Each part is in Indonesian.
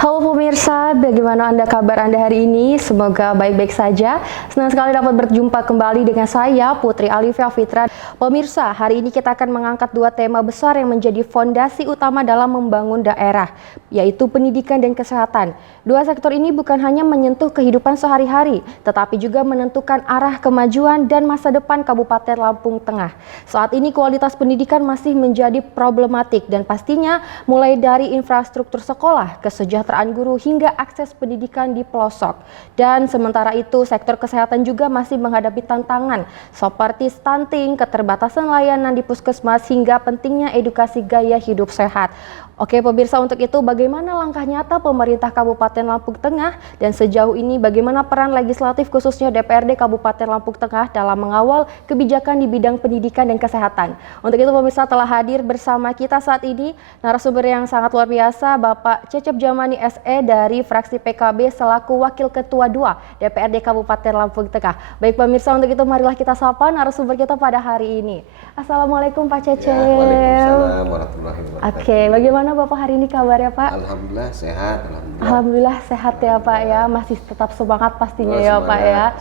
Halo pemirsa, bagaimana kabar Anda hari ini? Semoga baik-baik saja. Senang sekali dapat berjumpa kembali dengan saya, Putri Alifia Fitra. Pemirsa, hari ini kita akan mengangkat dua tema besar yang menjadi fondasi utama dalam membangun daerah, yaitu pendidikan dan kesehatan. Dua sektor ini bukan hanya menyentuh kehidupan sehari-hari, tetapi juga menentukan arah kemajuan dan masa depan Kabupaten Lampung Tengah. Saat ini kualitas pendidikan masih menjadi problematik dan pastinya mulai dari infrastruktur sekolah, kesejahteraan guru hingga akses pendidikan di pelosok. Dan sementara itu sektor kesehatan juga masih menghadapi tantangan seperti stunting, keterbatasan layanan di puskesmas hingga pentingnya edukasi gaya hidup sehat. Oke pemirsa, untuk itu bagaimana langkah nyata pemerintah Kabupaten Lampung Tengah dan sejauh ini bagaimana peran legislatif khususnya DPRD Kabupaten Lampung Tengah dalam mengawal kebijakan di bidang pendidikan dan kesehatan. Untuk itu pemirsa, telah hadir bersama kita saat ini narasumber yang sangat luar biasa, Bapak Cecep Jamani SE dari fraksi PKB selaku Wakil Ketua 2 DPRD Kabupaten Lampung Tengah. Baik pemirsa, untuk itu marilah kita sapa narasumber kita pada hari ini. Assalamualaikum Pak Cecep. Ya, waalaikumsalam warahmatullahi wabarakatuh. Oke, bagaimana Bapak hari ini kabarnya Pak? Alhamdulillah sehat. Alhamdulillah sehat ya Pak ya, masih tetap semangat pastinya ya Pak ya.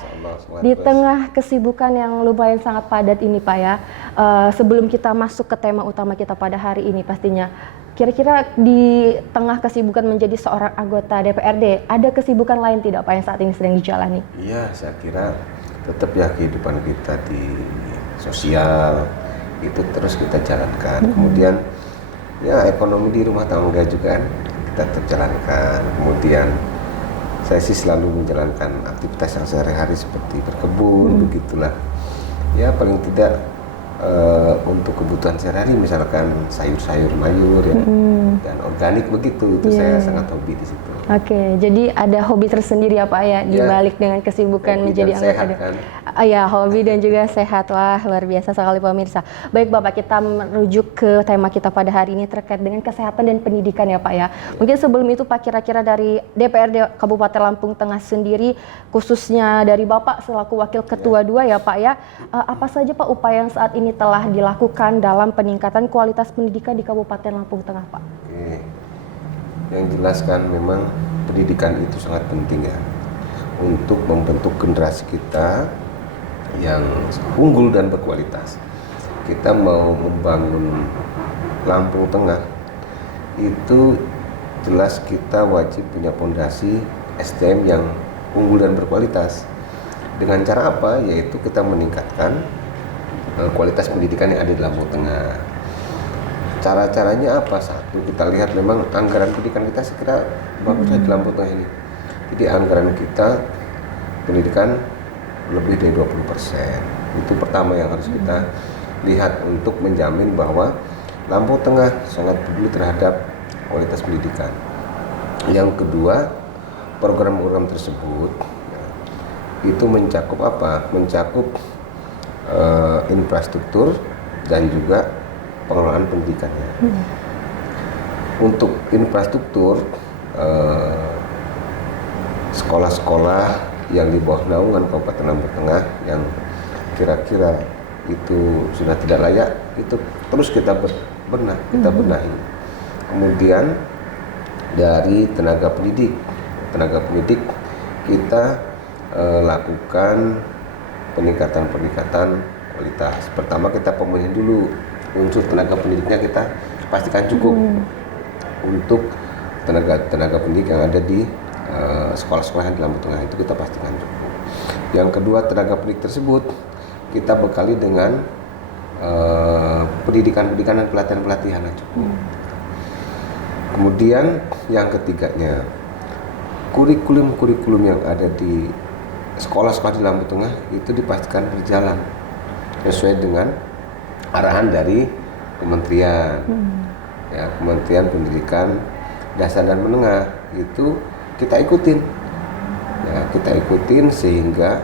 Di tengah kesibukan yang lumayan sangat padat ini Pak ya, sebelum kita masuk ke tema utama kita pada hari ini pastinya, kira-kira di tengah kesibukan menjadi seorang anggota DPRD, ada kesibukan lain tidak Pak yang saat ini sedang dijalani? Iya, saya kira tetap ya kehidupan kita di sosial itu terus kita jalankan. Kemudian ya ekonomi di rumah tangga juga kan kita tetap jalankan. Kemudian saya sih selalu menjalankan aktivitas yang sehari-hari seperti berkebun, begitulah. Ya paling tidak untuk kebutuhan sehari-hari misalkan sayur-sayur mayur ya, dan organik begitu, itu saya sangat hobi di situ. Oke, jadi ada hobi tersendiri ya Pak ya, di balik dengan kesibukan menjadi anggota kan? Ya, hobi dan juga sehat. Wah, luar biasa sekali pemirsa. Baik Bapak, kita merujuk ke tema kita pada hari ini terkait dengan kesehatan dan pendidikan ya Pak ya. Mungkin sebelum itu Pak, kira-kira dari DPRD Kabupaten Lampung Tengah sendiri, khususnya dari Bapak selaku Wakil Ketua 2 ya Pak ya, apa saja Pak upaya yang saat ini telah dilakukan dalam peningkatan kualitas pendidikan di Kabupaten Lampung Tengah Pak? Oke. Yang jelas kan memang pendidikan itu sangat penting ya untuk membentuk generasi kita yang unggul dan berkualitas. Kita mau membangun Lampung Tengah itu jelas kita wajib punya fondasi SDM yang unggul dan berkualitas. Dengan cara apa? Yaitu kita meningkatkan kualitas pendidikan yang ada di Lampung Tengah. Cara-caranya apa? Satu, kita lihat memang anggaran pendidikan kita sekira bagusnya di Lampung Tengah ini. Jadi anggaran kita pendidikan lebih dari 20%. Itu pertama yang harus kita lihat untuk menjamin bahwa Lampung Tengah sangat peduli terhadap kualitas pendidikan. Yang kedua, program-program tersebut itu mencakup apa? Mencakup infrastruktur dan juga pengelolaan pendidikannya. Untuk infrastruktur, sekolah-sekolah yang di bawah naungan Kabupaten Lampung Tengah yang kira-kira itu sudah tidak layak, itu terus kita benahi. Kemudian dari tenaga pendidik kita lakukan peningkatan kualitas. Pertama kita pemenuhi dulu unsur tenaga pendidiknya, kita pastikan cukup untuk tenaga pendidik yang ada di sekolah-sekolah yang di Lampung Tengah, itu kita pastikan cukup. Yang kedua, tenaga pendidik tersebut kita bekali dengan pendidikan dan pelatihan yang cukup. Kemudian yang ketiganya, kurikulum yang ada di sekolah-sekolah di Lampung Tengah itu dipastikan berjalan sesuai dengan arahan dari Kementerian Kementerian Pendidikan Dasar dan Menengah, itu kita ikutin sehingga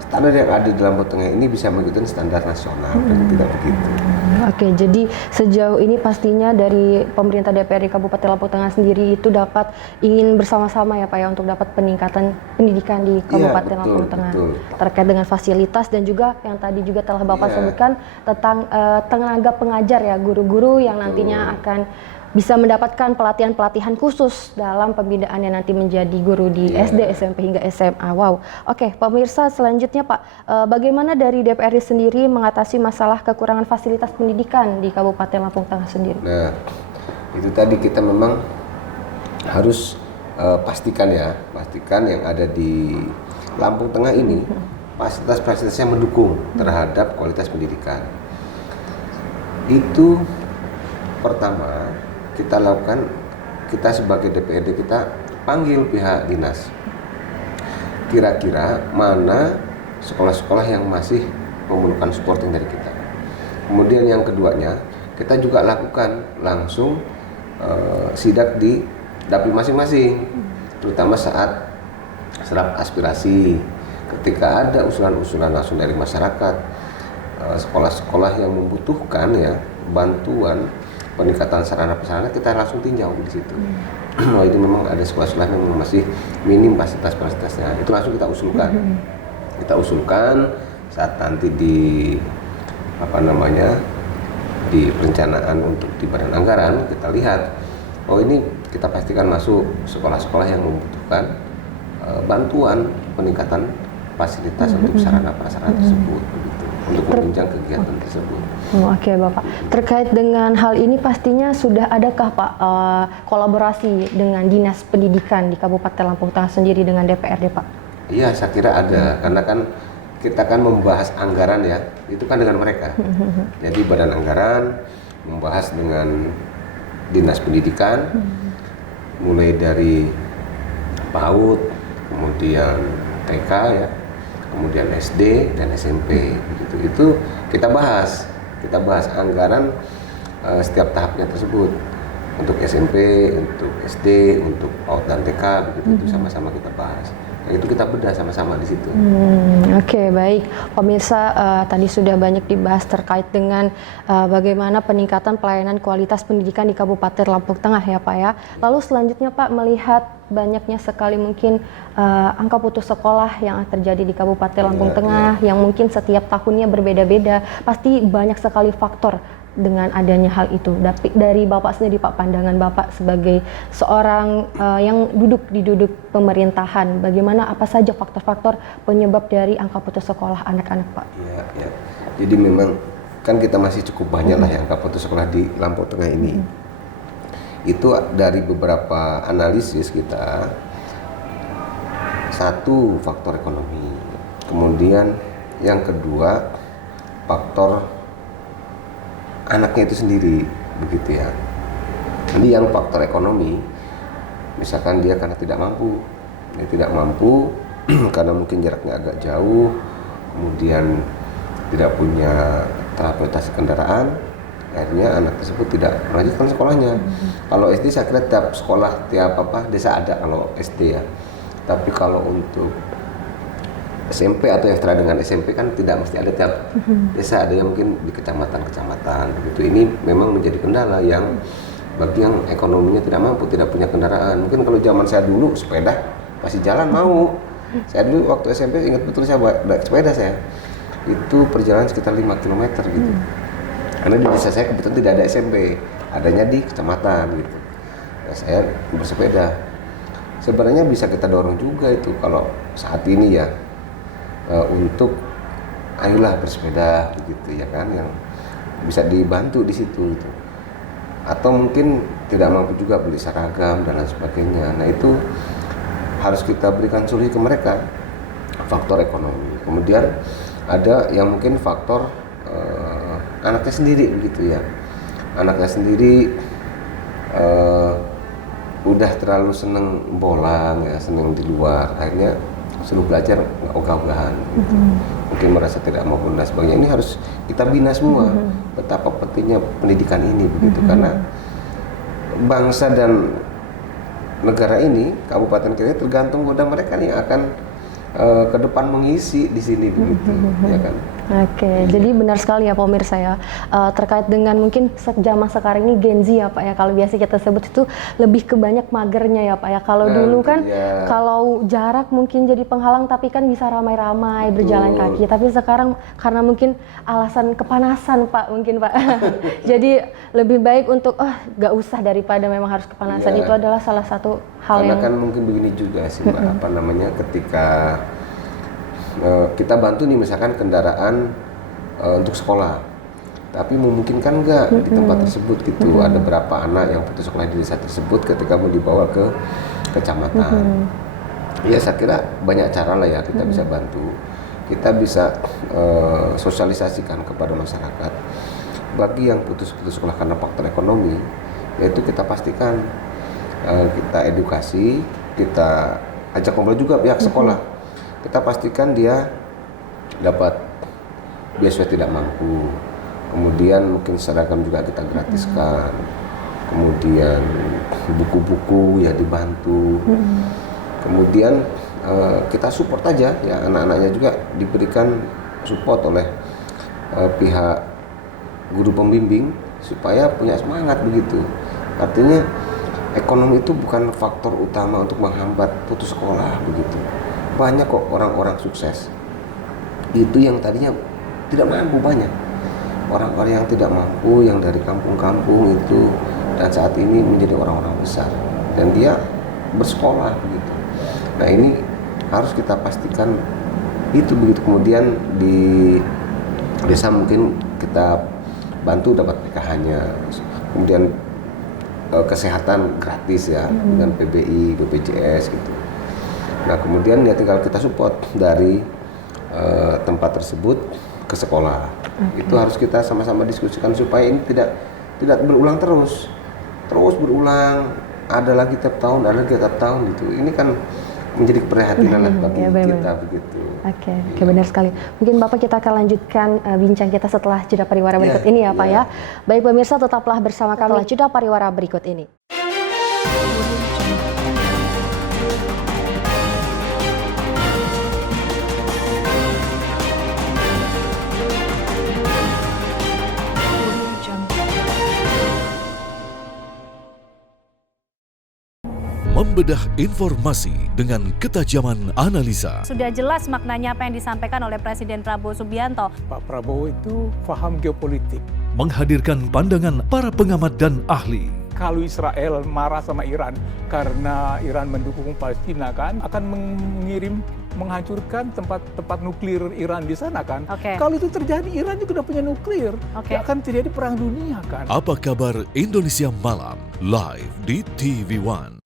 standar yang ada di Lampung Tengah ini bisa mengikuti standar nasional dan tidak begitu. Oke, jadi sejauh ini pastinya dari pemerintah DPRD Kabupaten Lampung Tengah sendiri itu dapat ingin bersama-sama ya Pak ya untuk dapat peningkatan pendidikan di Kabupaten Lampung Tengah terkait dengan fasilitas dan juga yang tadi juga telah Bapak sebutkan tentang tenaga pengajar ya, guru-guru yang nantinya akan bisa mendapatkan pelatihan-pelatihan khusus dalam pembinaannya nanti menjadi guru di SD, SMP hingga SMA. Wow. Oke, pemirsa, selanjutnya Pak, bagaimana dari DPRD sendiri mengatasi masalah kekurangan fasilitas pendidikan di Kabupaten Lampung Tengah sendiri? Nah, itu tadi kita memang harus pastikan yang ada di Lampung Tengah ini fasilitas-fasilitasnya mendukung terhadap kualitas pendidikan. Itu pertama kita lakukan, kita sebagai DPRD kita panggil pihak dinas. Kira-kira mana sekolah-sekolah yang masih memerlukan supporting dari kita. Kemudian yang keduanya, kita juga lakukan langsung sidak di dapil masing-masing, terutama saat serap aspirasi. Ketika ada usulan-usulan langsung dari masyarakat, sekolah-sekolah yang membutuhkan bantuan peningkatan sarana prasarana, kita langsung tinjau di situ. Oh, ini memang ada sekolah-sekolah yang masih minim fasilitasnya, itu langsung kita usulkan. Kita usulkan saat nanti di di perencanaan untuk di badan anggaran, kita lihat, oh ini kita pastikan masuk sekolah-sekolah yang membutuhkan bantuan peningkatan fasilitas untuk sarana prasarana tersebut, begitu, untuk menunjang kegiatan tersebut. Oke Bapak, terkait dengan hal ini pastinya sudah adakah Pak kolaborasi dengan Dinas Pendidikan di Kabupaten Lampung Tengah sendiri dengan DPRD Pak? Iya, saya kira ada, karena kan kita kan membahas anggaran itu kan dengan mereka. Jadi badan anggaran membahas dengan Dinas Pendidikan, mulai dari PAUD, kemudian TK kemudian SD dan SMP, begitu. Itu kita bahas anggaran setiap tahapnya tersebut, untuk SMP, untuk SD, untuk PAUD dan TK, begitu. Itu sama-sama kita bahas. Itu kita bedah sama-sama di situ. Oke, baik. Pemirsa, tadi sudah banyak dibahas terkait dengan bagaimana peningkatan pelayanan kualitas pendidikan di Kabupaten Lampung Tengah ya Pak ya. Lalu selanjutnya Pak, melihat banyaknya sekali mungkin angka putus sekolah yang terjadi di Kabupaten Lampung Tengah yang mungkin setiap tahunnya berbeda-beda. Pasti banyak sekali faktor dengan adanya hal itu. Dari Bapak sendiri Pak, pandangan Bapak sebagai seorang yang duduk pemerintahan, bagaimana, apa saja faktor-faktor penyebab dari angka putus sekolah anak-anak Pak? Ya. Jadi memang kan kita masih cukup banyak angka putus sekolah di Lampung Tengah ini. Itu dari beberapa analisis kita, satu faktor ekonomi, kemudian yang kedua faktor anaknya itu sendiri, begitu ya. Jadi yang faktor ekonomi, misalkan dia karena tidak mampu karena mungkin jaraknya agak jauh, kemudian tidak punya transportasi kendaraan, akhirnya anak tersebut tidak melanjutkan sekolahnya. Kalau SD saya kira tiap sekolah, tiap desa ada kalau SD ya. Tapi kalau untuk SMP atau yang setara dengan SMP kan tidak mesti ada tiap desa, ada yang mungkin di kecamatan-kecamatan begitu. Ini memang menjadi kendala yang bagi yang ekonominya tidak mampu, tidak punya kendaraan. Mungkin kalau zaman saya dulu sepeda masih jalan mau. Saya dulu waktu SMP ingat betul, saya naik sepeda, saya itu perjalanan sekitar 5 km gitu. Karena di desa saya kebetulan tidak ada SMP, adanya di kecamatan gitu. Nah, saya bersepeda. Sebenarnya bisa kita dorong juga itu kalau saat ini untuk ayolah bersepeda begitu ya kan, yang bisa dibantu di situ gitu. Atau mungkin tidak mampu juga beli seragam dan lain sebagainya. Nah itu harus kita berikan solusi ke mereka, faktor ekonomi. Kemudian ada yang mungkin faktor anaknya sendiri begitu ya. Anaknya sendiri udah terlalu seneng bola seneng di luar, akhirnya suruh belajar nggak ogah-ogahan gitu. Mungkin merasa tidak mampu dan sebagainya. Ini harus kita bina semua betapa pentingnya pendidikan ini begitu, karena bangsa dan negara ini, kabupaten kita tergantung pada mereka nih akan ke depan mengisi di sini begitu ya kan. Oke, jadi benar sekali ya pemirsa ya, terkait dengan mungkin zaman sekarang ini Gen Z ya Pak ya, kalau biasa kita sebut itu lebih ke banyak magernya ya Pak ya. Kalau dulu kan, kalau jarak mungkin jadi penghalang tapi kan bisa ramai-ramai berjalan kaki, tapi sekarang karena mungkin alasan kepanasan Pak mungkin Pak, jadi lebih baik untuk gak usah daripada memang harus kepanasan, itu adalah salah satu hal karena yang... kan mungkin begini juga sih Mbak, apa namanya, ketika kita bantu nih misalkan kendaraan untuk sekolah, tapi memungkinkan nggak di tempat tersebut gitu. Ada berapa anak yang putus sekolah di desa tersebut ketika mau dibawa ke kecamatan. Ya saya kira banyak cara lah ya kita bisa bantu. Kita bisa sosialisasikan kepada masyarakat. Bagi yang putus sekolah karena faktor ekonomi, yaitu kita pastikan kita edukasi, kita ajak ngobrol juga pihak sekolah. Kita pastikan dia dapat beasiswa tidak mampu, kemudian mungkin seragam juga kita gratiskan, kemudian buku-buku ya dibantu, kemudian kita support aja ya, anak-anaknya juga diberikan support oleh pihak guru pembimbing supaya punya semangat begitu. Artinya ekonomi itu bukan faktor utama untuk menghambat putus sekolah begitu. Banyak kok orang-orang sukses itu yang tadinya tidak mampu, banyak orang-orang yang tidak mampu yang dari kampung-kampung itu, dan saat ini menjadi orang-orang besar dan dia bersekolah begitu. Nah ini harus kita pastikan itu begitu. Kemudian di desa mungkin kita bantu dapat PKH-nya, kemudian kesehatan gratis ya dengan PBI, BPJS gitu. Nah kemudian ya tinggal kita support dari tempat tersebut ke sekolah. Itu harus kita sama-sama diskusikan supaya ini tidak berulang terus berulang. Ada lagi tiap tahun, gitu. Ini kan menjadi keprihatinan bagi kita begitu. Oke, benar sekali. Mungkin Bapak kita akan lanjutkan bincang kita setelah jeda pariwara berikut ini ya Pak ya. Baik pemirsa, tetaplah bersama kami setelah jeda pariwara berikut ini. Membedah informasi dengan ketajaman analisa. Sudah jelas maknanya apa yang disampaikan oleh Presiden Prabowo Subianto. Pak Prabowo itu paham geopolitik. Menghadirkan pandangan para pengamat dan ahli. Kalau Israel marah sama Iran karena Iran mendukung Palestina kan, akan menghancurkan tempat nuklir Iran di sana kan. Kalau itu terjadi, Iran juga udah punya nuklir. Akan terjadi perang dunia kan. Apa kabar Indonesia Malam live di TV One.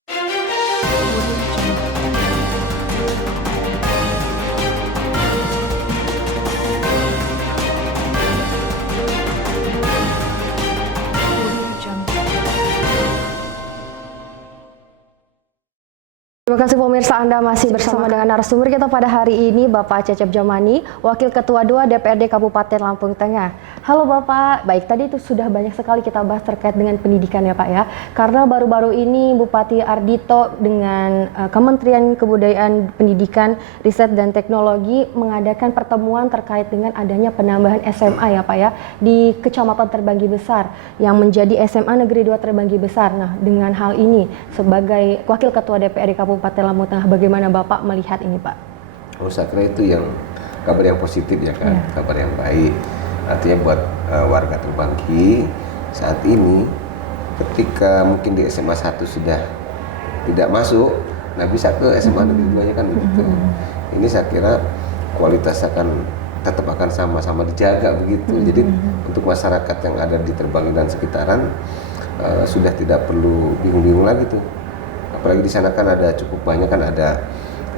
Terima kasih pemirsa, Anda masih bersama dengan narasumber kita pada hari ini, Bapak Cecep Jamani, Wakil Ketua 2 DPRD Kabupaten Lampung Tengah. Halo Bapak, baik tadi itu sudah banyak sekali kita bahas terkait dengan pendidikan ya Pak ya. Karena baru-baru ini Bupati Ardhito dengan Kementerian Kebudayaan Pendidikan, Riset dan Teknologi mengadakan pertemuan terkait dengan adanya penambahan SMA ya Pak ya di Kecamatan Terbanggi Besar yang menjadi SMA Negeri 2 Terbanggi Besar. Nah dengan hal ini sebagai Wakil Ketua DPRD Kabupaten Lampung Tengah, bagaimana Bapak melihat ini Pak? Saya kira itu yang kabar yang positif ya kan, kabar yang baik. Artinya buat warga Terbanggi saat ini ketika mungkin di SMA 1 sudah tidak masuk, nah bisa ke SMA Negeri 2-nya kan begitu. Ini saya kira kualitas tetap akan sama-sama dijaga begitu. Jadi untuk masyarakat yang ada di Terbanggi dan sekitaran sudah tidak perlu bingung-bingung lagi tuh. Apalagi di sana kan ada cukup banyak, kan ada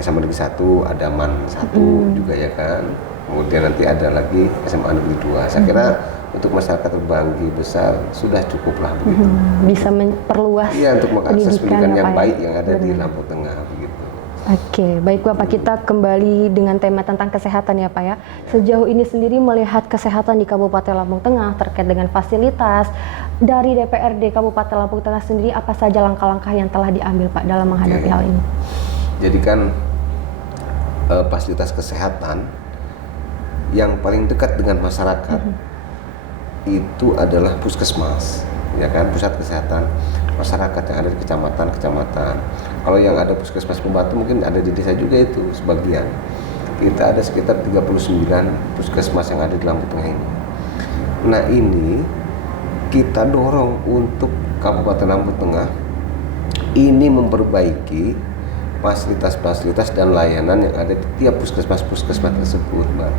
SMA Negeri 1, ada MAN 1 juga ya kan. Kemudian nanti ada lagi SMA Negeri 2. Saya kira untuk masyarakat Terbanggi Besar sudah cukuplah begitu. Bisa memperluas untuk mengakses pendidikan yang baik yang ada di Benar. Lampung Tengah begitu. Oke, baik Bapak, kita kembali dengan tema tentang kesehatan ya Pak ya. Sejauh ini sendiri melihat kesehatan di Kabupaten Lampung Tengah terkait dengan fasilitas dari DPRD Kabupaten Lampung Tengah sendiri, apa saja langkah-langkah yang telah diambil Pak dalam menghadapi hal ini? Jadi kan fasilitas kesehatan yang paling dekat dengan masyarakat itu adalah puskesmas, ya kan, pusat kesehatan masyarakat yang ada di kecamatan. Kalau yang ada puskesmas pembantu mungkin ada di desa juga itu sebagian. Kita ada sekitar 39 puskesmas yang ada di Lampung Tengah ini. Nah ini kita dorong untuk Kabupaten Lampung Tengah ini memperbaiki fasilitas-fasilitas dan layanan yang ada di tiap puskesmas tersebut, Mbak.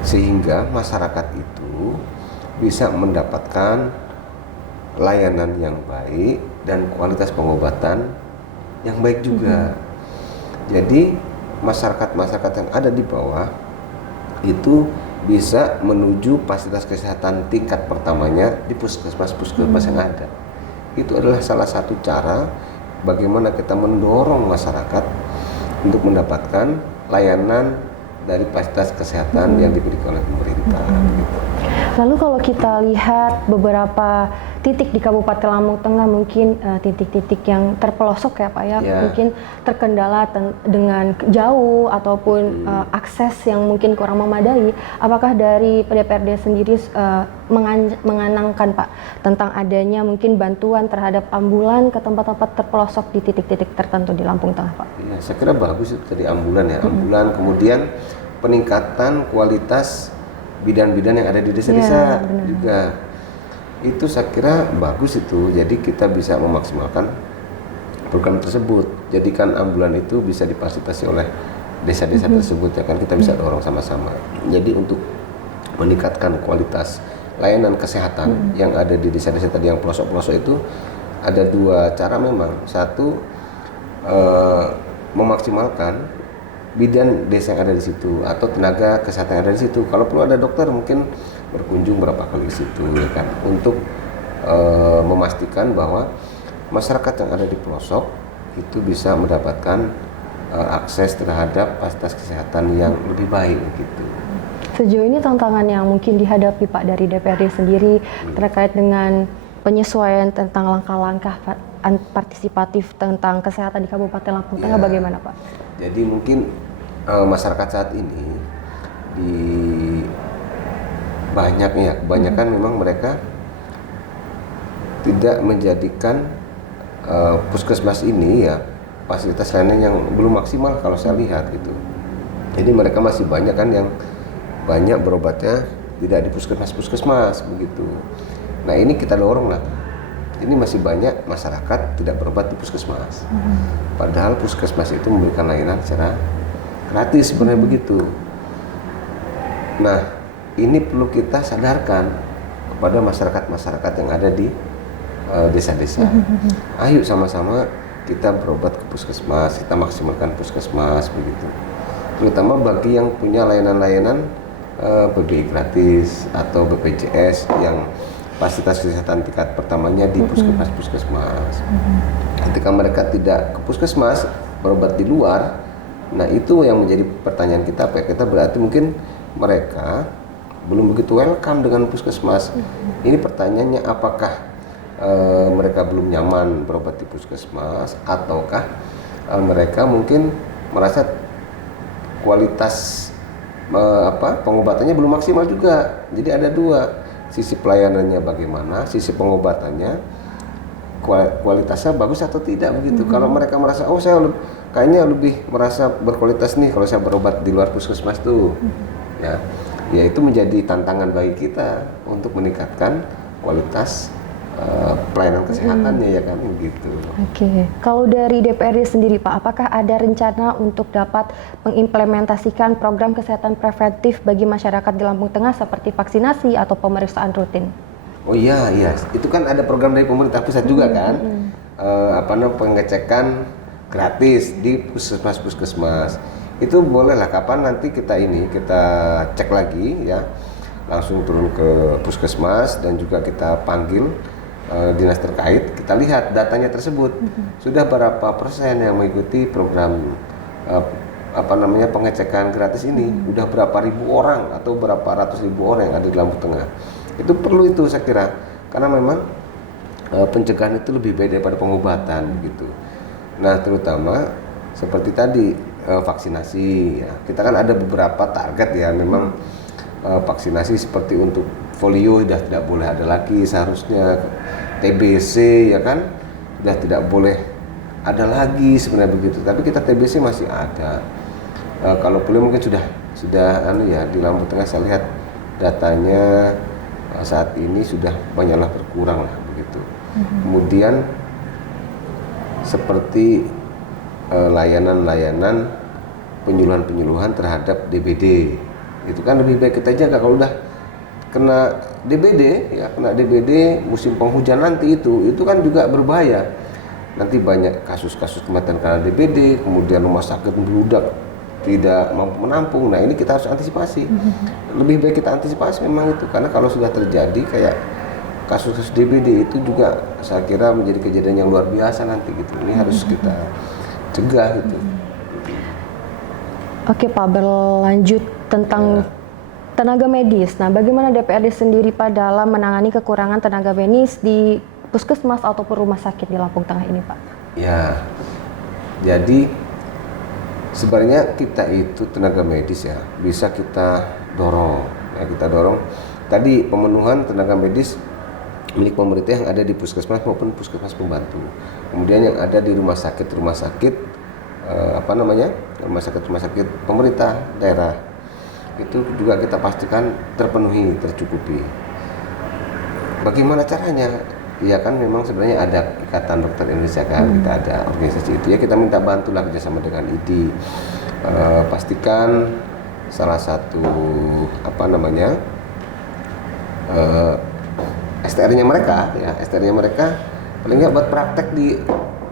Sehingga masyarakat itu bisa mendapatkan layanan yang baik dan kualitas pengobatan yang baik juga. Jadi masyarakat yang ada di bawah itu bisa menuju fasilitas kesehatan tingkat pertamanya di puskesmas yang ada. Itu adalah salah satu cara bagaimana kita mendorong masyarakat untuk mendapatkan layanan dari fasilitas kesehatan yang diberikan oleh pemerintah. Gitu. Lalu kalau kita lihat beberapa titik di Kabupaten Lampung Tengah, mungkin titik-titik yang terpelosok ya Pak ya, mungkin terkendala dengan jauh ataupun akses yang mungkin kurang memadai. Apakah dari DPRD sendiri menganangkan Pak tentang adanya mungkin bantuan terhadap ambulan ke tempat-tempat terpelosok di titik-titik tertentu di Lampung Tengah Pak? Ya, saya kira bagus itu tadi ambulan ya, ambulan, kemudian peningkatan kualitas bidan-bidan yang ada di desa-desa juga. Itu saya kira bagus itu. Jadi kita bisa memaksimalkan program tersebut. Jadikan ambulan itu bisa difasilitasi oleh desa-desa tersebut ya kan, kita bisa dorong sama-sama. Jadi untuk meningkatkan kualitas layanan kesehatan yang ada di desa-desa tadi yang pelosok-pelosok itu ada dua cara memang. Satu, memaksimalkan bidan desa yang ada di situ atau tenaga kesehatan yang ada di situ. Kalau perlu ada dokter mungkin berkunjung berapa kali di situ ya kan, untuk memastikan bahwa masyarakat yang ada di pelosok itu bisa mendapatkan akses terhadap fasilitas kesehatan yang lebih baik gitu. Sejauh ini tantangan yang mungkin dihadapi Pak dari DPRD sendiri terkait dengan penyesuaian tentang langkah-langkah partisipatif tentang kesehatan di Kabupaten Lampung Tengah bagaimana Pak? Jadi mungkin masyarakat saat ini kebanyakan memang mereka tidak menjadikan puskesmas ini ya fasilitas layanan yang belum maksimal kalau saya lihat gitu. Jadi mereka masih banyak kan yang banyak berobatnya tidak di puskesmas begitu. Nah ini kita dorong lah. Ini masih banyak masyarakat tidak berobat di puskesmas. Padahal puskesmas itu memberikan layanan secara gratis sebenarnya begitu. Nah, ini perlu kita sadarkan kepada masyarakat yang ada di desa-desa. Ayo sama-sama kita berobat ke puskesmas, kita maksimalkan puskesmas begitu. Terutama bagi yang punya layanan-layanan PBI gratis atau BPJS yang fasilitas kesehatan tingkat pertamanya di puskesmas. Ketika mereka tidak ke puskesmas, berobat di luar, nah itu yang menjadi pertanyaan kita. Kita berarti mungkin mereka belum begitu welcome dengan puskesmas. Ini pertanyaannya, apakah mereka belum nyaman berobat di puskesmas, ataukah mereka mungkin merasa kualitas pengobatannya belum maksimal juga. Jadi ada dua, sisi pelayanannya bagaimana, sisi pengobatannya kualitasnya bagus atau tidak begitu. Kalau mereka merasa saya kayaknya lebih merasa berkualitas nih kalau saya berobat di luar puskesmas tuh, ya itu menjadi tantangan bagi kita untuk meningkatkan kualitas pelayanan kesehatannya ya kan gitu. Oke. Kalau dari DPRD sendiri Pak, apakah ada rencana untuk dapat mengimplementasikan program kesehatan preventif bagi masyarakat di Lampung Tengah seperti vaksinasi atau pemeriksaan rutin? Oh iya, itu kan ada program dari pemerintah pusat juga kan, pengecekan gratis di puskesmas. Itu bolehlah kapan nanti kita cek lagi ya, langsung turun ke puskesmas dan juga kita panggil dinas terkait, kita lihat datanya tersebut sudah berapa persen yang mengikuti program pengecekan gratis ini, udah berapa ribu orang atau berapa ratus ribu orang yang ada di Lampung Tengah. Itu perlu itu saya kira, karena memang pencegahan itu lebih baik daripada pengobatan gitu. Nah terutama seperti tadi vaksinasi ya. Kita kan ada beberapa target ya, memang vaksinasi seperti untuk polio sudah tidak boleh ada lagi seharusnya, TBC ya kan sudah tidak boleh ada lagi sebenarnya begitu, tapi kita TBC masih ada. Kalau polio mungkin sudah ya, di Lampung Tengah saya lihat datanya saat ini sudah banyaklah berkurang lah begitu. Kemudian seperti layanan-layanan penyuluhan terhadap DBD, itu kan lebih baik kita jaga. Kalau udah kena DBD musim penghujan nanti itu kan juga berbahaya. Nanti banyak kasus-kasus kematian karena DBD, kemudian rumah sakit membludak tidak mampu menampung. Nah ini kita harus antisipasi. Lebih baik kita antisipasi memang itu, karena kalau sudah terjadi kayak kasus DBD itu juga saya kira menjadi kejadian yang luar biasa nanti gitu. Ini harus kita cegah gitu. Oke Pak, berlanjut tentang tenaga medis. Nah, bagaimana DPRD sendiri Pak dalam menangani kekurangan tenaga medis di puskesmas ataupun rumah sakit di Lampung Tengah ini Pak? Ya, jadi sebenarnya kita itu tenaga medis ya bisa kita dorong. Ya, kita dorong tadi pemenuhan tenaga medis milik pemerintah yang ada di puskesmas maupun puskesmas pembantu. Kemudian yang ada di rumah sakit rumah sakit pemerintah daerah itu juga kita pastikan terpenuhi, tercukupi. Bagaimana caranya? Ya kan memang sebenarnya ada Ikatan Dokter Indonesia kan, kita ada organisasi itu ya, kita minta bantulah kerjasama dengan IDI. Pastikan salah satu STR-nya mereka paling nggak buat praktek di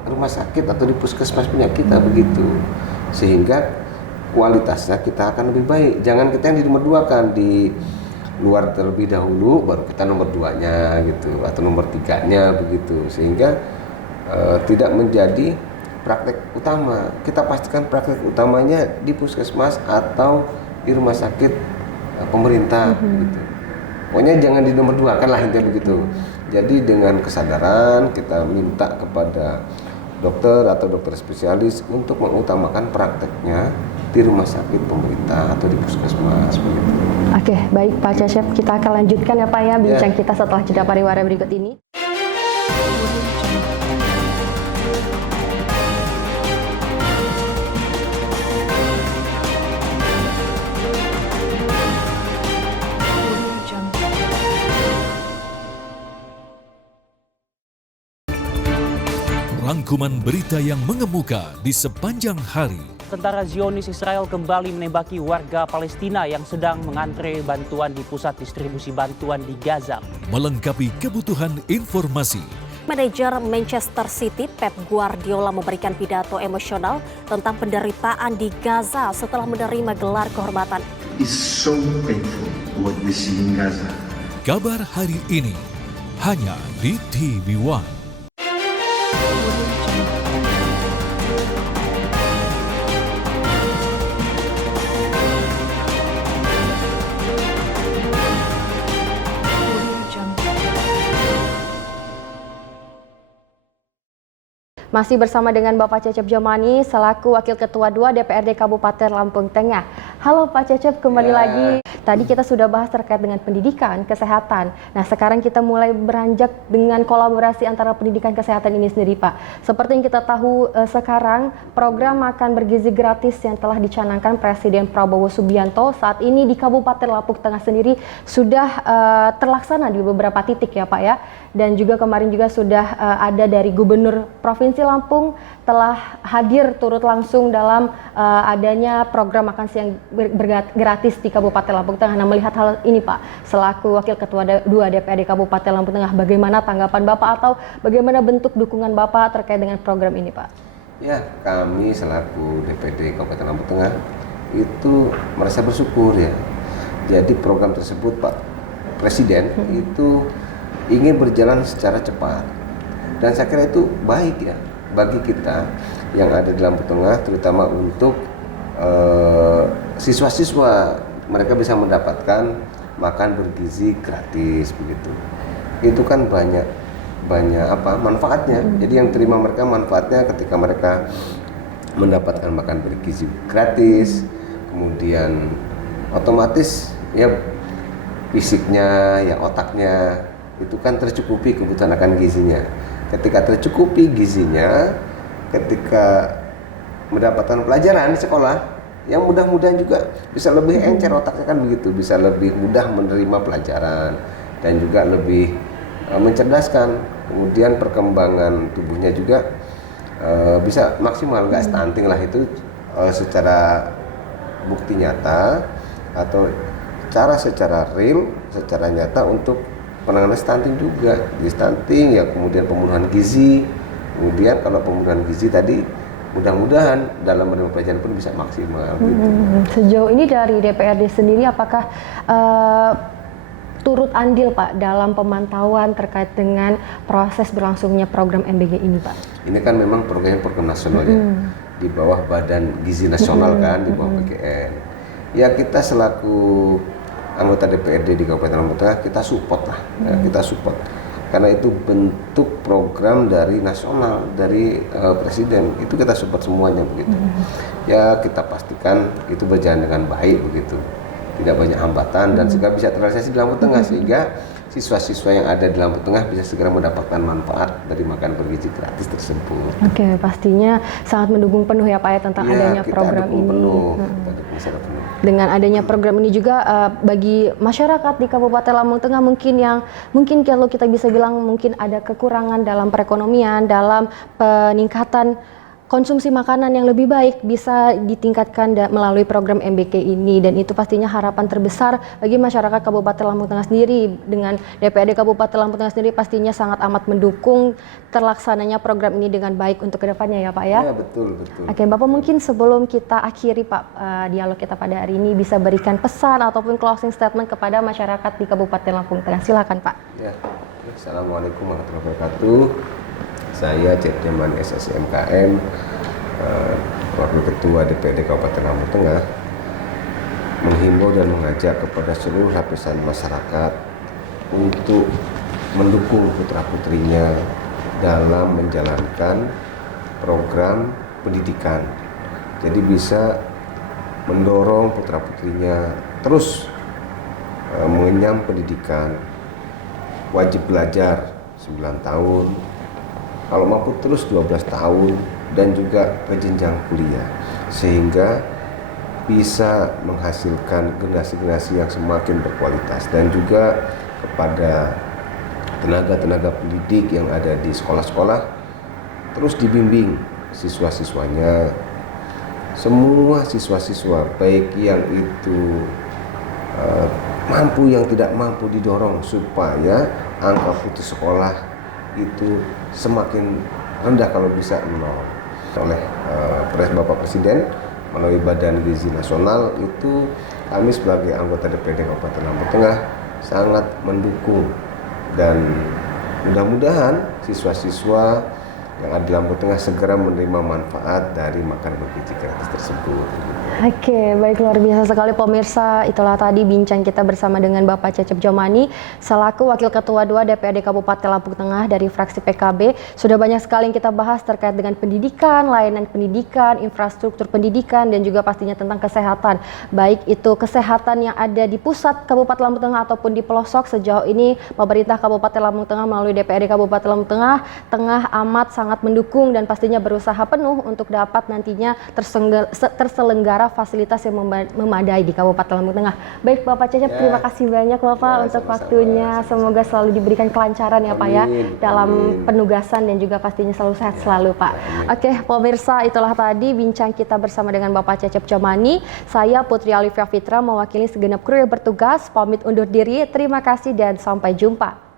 rumah sakit atau di puskesmas punya kita begitu, sehingga kualitasnya kita akan lebih baik. Jangan kita yang di nomor 2 kan, di luar terlebih dahulu baru kita nomor 2-nya gitu atau nomor 3-nya begitu, sehingga tidak menjadi praktek utama. Kita pastikan praktek utamanya di puskesmas atau di rumah sakit pemerintah gitu. Pokoknya jangan di nomor 2 kan lah intinya begitu. Jadi dengan kesadaran kita minta kepada dokter atau dokter spesialis untuk mengutamakan prakteknya di rumah sakit pemerintah atau di puskesmas begitu. Oke, baik Pak Cecep, kita akan lanjutkan ya Pak ya bincang kita setelah jeda pariwara berikut ini. Rangkuman berita yang mengemuka di sepanjang hari. Tentara Zionis Israel kembali menembaki warga Palestina yang sedang mengantre bantuan di pusat distribusi bantuan di Gaza. Melengkapi kebutuhan informasi. Manajer Manchester City Pep Guardiola memberikan pidato emosional tentang penderitaan di Gaza setelah menerima gelar kehormatan. It's so painful what we see in Gaza. Kabar hari ini hanya di TV One. Masih bersama dengan Bapak Cecep Jomani selaku Wakil Ketua 2 DPRD Kabupaten Lampung Tengah. Halo Pak Cecep, kembali lagi. Tadi kita sudah bahas terkait dengan pendidikan, kesehatan. Nah sekarang kita mulai beranjak dengan kolaborasi antara pendidikan kesehatan ini sendiri Pak. Seperti yang kita tahu sekarang program makan bergizi gratis yang telah dicanangkan Presiden Prabowo Subianto saat ini di Kabupaten Lampung Tengah sendiri sudah terlaksana di beberapa titik ya Pak ya. Dan juga kemarin juga sudah ada dari Gubernur Provinsi Lampung telah hadir turut langsung dalam adanya program makan siang gratis di Kabupaten Lampung Tengah. Nah melihat hal ini Pak, selaku Wakil Ketua 2 DPRD Kabupaten Lampung Tengah, bagaimana tanggapan Bapak atau bagaimana bentuk dukungan Bapak terkait dengan program ini Pak? Ya, kami selaku DPRD Kabupaten Lampung Tengah itu merasa bersyukur ya. Jadi program tersebut Pak Presiden itu ingin berjalan secara cepat. Dan saya kira itu baik ya bagi kita yang ada di Lampung Tengah, terutama untuk siswa-siswa, mereka bisa mendapatkan makan bergizi gratis begitu. Itu kan banyak manfaatnya. Jadi yang terima mereka manfaatnya ketika mereka mendapatkan makan bergizi gratis, kemudian otomatis ya fisiknya, ya otaknya itu kan tercukupi kebutuhan akan gizinya. Ketika tercukupi gizinya, ketika mendapatkan pelajaran di sekolah, yang mudah-mudahan juga bisa lebih encer otaknya kan begitu, bisa lebih mudah menerima pelajaran dan juga lebih mencerdaskan. Kemudian perkembangan tubuhnya juga bisa maksimal, nggak stunting lah, itu secara bukti nyata atau cara secara real, secara nyata untuk penanganan stunting juga. Di stunting ya kemudian pembunuhan gizi, kemudian kalau pembunuhan gizi tadi mudah-mudahan dalam menerima pelajaran pun bisa maksimal. Gitu. Sejauh ini dari DPRD sendiri apakah turut andil Pak dalam pemantauan terkait dengan proses berlangsungnya program MBG ini Pak? Ini kan memang program nasional ya, di bawah Badan Gizi Nasional kan, di bawah PGN. Ya kita selaku anggota DPRD di Kabupaten Lampung Tengah kita support lah, ya, kita support. Karena itu bentuk program dari nasional, dari Presiden, itu kita support semuanya begitu. Ya kita pastikan itu berjalan dengan baik begitu. Tidak banyak hambatan dan segera bisa terrealisasi di Lampung Tengah sehingga siswa-siswa yang ada di Lampung Tengah bisa segera mendapatkan manfaat dari makan bergizi gratis tersebut. Oke, pastinya sangat mendukung penuh ya Pak ya tentang adanya program ini. Dengan adanya program ini juga bagi masyarakat di Kabupaten Lampung Tengah mungkin kalau kita bisa bilang mungkin ada kekurangan dalam perekonomian, dalam peningkatan konsumsi makanan yang lebih baik bisa ditingkatkan melalui program MBK ini, dan itu pastinya harapan terbesar bagi masyarakat Kabupaten Lampung Tengah sendiri. Dengan DPRD Kabupaten Lampung Tengah sendiri pastinya sangat amat mendukung terlaksananya program ini dengan baik untuk kedepannya ya Pak ya? Ya betul. Oke Bapak, mungkin sebelum kita akhiri Pak dialog kita pada hari ini bisa berikan pesan ataupun closing statement kepada masyarakat di Kabupaten Lampung Tengah. Silakan Pak. Ya, Assalamualaikum warahmatullahi wabarakatuh. Saya Cetyaman SSMKM, Wakil Ketua DPRD Kabupaten Lampung Tengah, menghimbau dan mengajak kepada seluruh lapisan masyarakat untuk mendukung putra-putrinya dalam menjalankan program pendidikan. Jadi bisa mendorong putra-putrinya terus mengenyam pendidikan, wajib belajar 9 tahun, kalau mampu terus 12 tahun, dan juga ke jenjang kuliah, sehingga bisa menghasilkan generasi-generasi yang semakin berkualitas. Dan juga kepada tenaga-tenaga pendidik yang ada di sekolah-sekolah, terus dibimbing siswa-siswanya, semua siswa-siswa baik yang itu mampu yang tidak mampu didorong supaya angka putus sekolah itu semakin rendah kalau bisa nol. Oleh Bapak Presiden melalui Badan Gizi Nasional itu kami sebagai anggota DPRD Kabupaten Lampung Tengah sangat mendukung, dan mudah-mudahan siswa-siswa yang ada di Lampung Tengah segera menerima manfaat dari makan bergizi gratis tersebut. Oke, baik, luar biasa sekali pemirsa. Itulah tadi bincang kita bersama dengan Bapak Cecep Jomani selaku Wakil Ketua 2 DPRD Kabupaten Lampung Tengah dari fraksi PKB. Sudah banyak sekali yang kita bahas terkait dengan pendidikan, layanan pendidikan, infrastruktur pendidikan, dan juga pastinya tentang kesehatan. Baik itu kesehatan yang ada di pusat Kabupaten Lampung Tengah ataupun di pelosok. Sejauh ini pemerintah Kabupaten Lampung Tengah melalui DPRD Kabupaten Lampung Tengah amat sangat mendukung dan pastinya berusaha penuh untuk dapat nantinya terselenggara fasilitas yang memadai di Kabupaten Lampung Tengah. Baik Bapak Cecep, terima kasih banyak Bapak untuk waktunya. Semoga selalu diberikan kelancaran ya Pak ya dalam penugasan, dan juga pastinya selalu sehat selalu Pak. Oke pemirsa, itulah tadi bincang kita bersama dengan Bapak Cecep Jomani. Saya Putri Alifia Fitra mewakili segenap kru yang bertugas pamit undur diri. Terima kasih dan sampai jumpa.